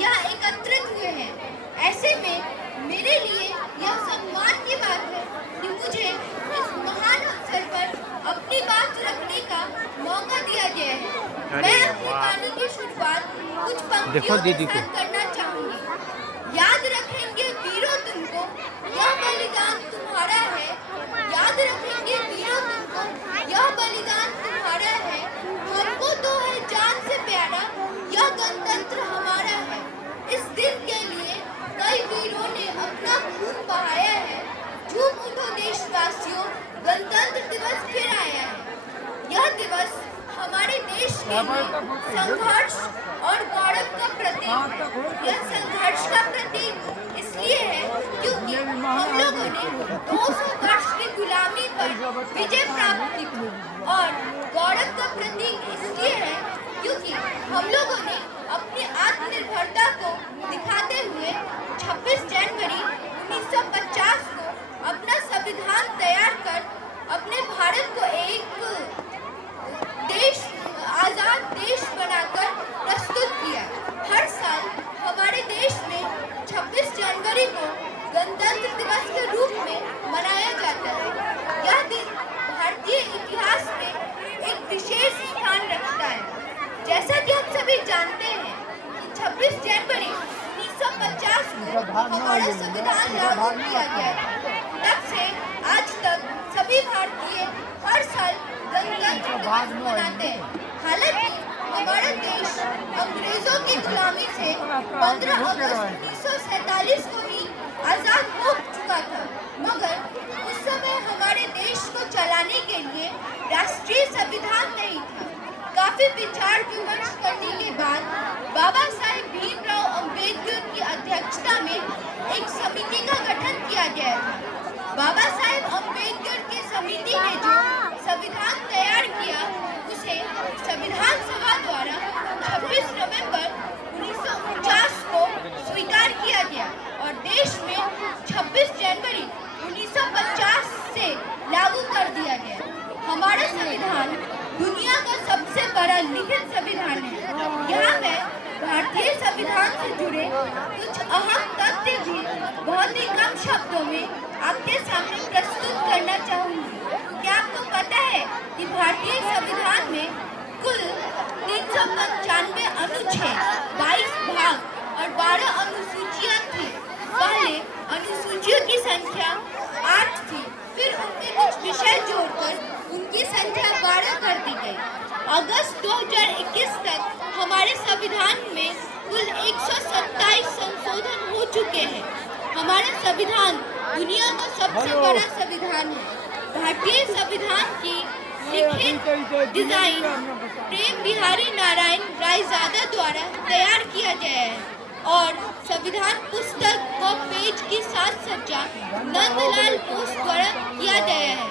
यहाँ एकत्रित हुए हैं। ऐसे में मेरे लिए यह सम्मान की बात है कि मुझे इस महान अवसर पर अपनी बात रखने का मौका दिया गया है। मैं अपनी वाणी की शुरुआत कुछ पंक्तियों के साथ करना चाहूंगी। याद रखेंगे वीरों तुमको, यह बलिदान तुम्हारा है। याद रखेंगे वीरों तुमको, यह बलिदान तुम्हारा है। हमको तो है जान से प्यारा, यह गणतंत्र हमारा है। इस दिन के लिए कई वीरों ने अपना खून बहाया है। झूम उठो देशवासियों, गणतंत्र दिवस फिर आया है। यह दिवस हमारे देश के लिए संघर्ष और गौरव का प्रतीक है। यह संघर्ष का प्रतीक इसलिए है क्योंकि हम लोगों ने 200 वर्ष की गुलामी पर विजय प्राप्त की और गौरव का प्रतीक इसलिए है क्योंकि हम लोगों ने अपनी आत्मनिर्भरता को दिखाते हुए 26 जनवरी 1950 को अपना संविधान तैयार कर अपने भारत को एक आजाद देश बनाकर प्रस्तुत किया। हर साल हमारे देश में 26 जनवरी को गणतंत्र दिवस के रूप में मनाया जाता है। यह दिन भारतीय इतिहास में एक विशेष स्थान रखता है। जैसा कि हम सभी जानते हैं कि 26 जनवरी 1950 को हमारा संविधान लागू किया गया। तब से आज तक सभी भारतीय हर साल गणतंत्र दिवस मनाते हैं। हालांकि हमारा देश अंग्रेजों की गुलामी से 15 अगस्त 1947 को ही आजाद हो चुका था, मगर उस समय हमारे देश को चलाने के लिए राष्ट्रीय संविधान नहीं था। काफी विचार विमर्श करने के बाद बाबा साहेब भीमराव अंबेडकर की अध्यक्षता में एक समिति का गठन किया गया था। बाबा साहेब अंबेडकर की समिति ने जो संविधान तैयार किया उसे संविधान सभा द्वारा 26 नवंबर 1949 को स्वीकार किया गया और देश में 26 जनवरी 1950 से लागू कर दिया गया। हमारा संविधान दुनिया का सबसे बड़ा लिखित संविधान है। यहाँ मैं भारतीय संविधान से जुड़े कुछ अहम तथ्य भी बहुत ही कम शब्दों में आपके सामने प्रस्तुत करना चाहूंगी। क्या आपको पता है कि भारतीय संविधान में कुल 395 अनुच्छेद, 22 भाग और 12 अनुसूचियां थी। पहले अनुसूचियों की संख्या 8 थी, फिर उनमें कुछ विषय जोड़कर उनकी संख्या 12 कर दी गई। अगस्त 2021 तक हमारे संविधान में कुल 127 संशोधन हो चुके हैं। हमारा संविधान दुनिया का सबसे बड़ा संविधान है। भारतीय संविधान की लिखित डिजाइन प्रेम बिहारी नारायण रायजादा द्वारा तैयार किया गया है और संविधान पुस्तक व पेज की साज सज्जा नंदलाल बोस द्वारा किया गया है।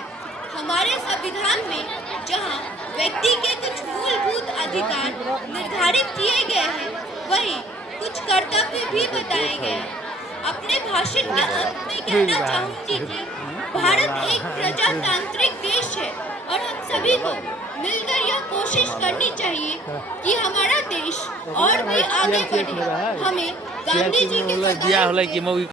हमारे संविधान में जहां व्यक्ति के कुछ मूलभूत अधिकार निर्धारित किए गए हैं, वहीं कुछ कर्तव्य भी बताए गए हैं। अपने भाषण के अंत में कहना चाहूंगी कि भारत एक प्रजातांत्रिक देश है और हम सभी को मिलकर यह कोशिश करनी चाहिए कि हमारा देश और भी आगे बढ़े। हमें गांधी जी के